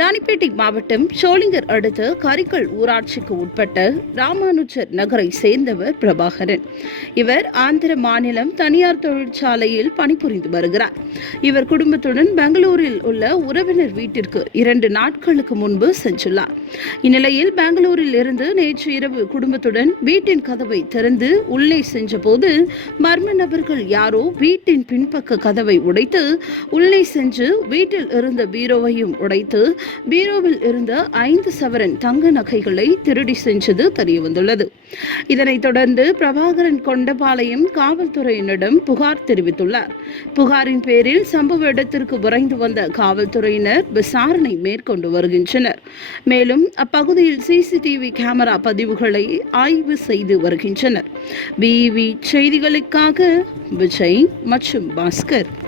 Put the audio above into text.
ராணிப்பேட்டை மாவட்டம் சோளிங்கர் அடுத்த கரிக்கல் ஊராட்சிக்கு உட்பட்ட ராமானுஜர் நகரை சேர்ந்தவர் பிரபாகரன். இவர் ஆந்திர மாநிலம் தனியார் தொழிற்சாலையில் பணிபுரிந்து வருகிறார். இவர் குடும்பத்துடன் பெங்களூரில் உள்ள உறவினர் வீட்டிற்கு இரண்டு நாட்களுக்கு முன்பு சென்றுள்ளார். இந்நிலையில் பெங்களூரில் இருந்து நேற்று இரவு குடும்பத்துடன் வீட்டின் கதவை திறந்து உள்ளே சென்றபோது மர்ம நபர்கள் யாரோ வீட்டின் பின்பக்க கதவை உடைத்து உள்ளே சென்று வீட்டில் இருந்த பீரோவையும் உடைத்து பீரோவில் இருந்த ஐந்து சவரன் தங்க நகைகளை திருடி சென்றது தெரியவந்துள்ளது. இதனைத் தொடர்ந்து பிரபாகரன் கொண்டபாளையம் காவல்துறையினரிடம் புகார் தெரிவித்துள்ளார். புகாரின் பேரில் சம்பவ இடத்திற்கு விரைந்து வந்த காவல்துறையினர் விசாரணை மேற்கொண்டு வருகின்றனர். மேலும் அப்பகுதியில் சிசிடிவி கேமரா பதிவுகளை ஆய்வு செய்து வருகின்றனர். பிவி செய்திகளுக்காக விஜய் மற்றும் பாஸ்கர்.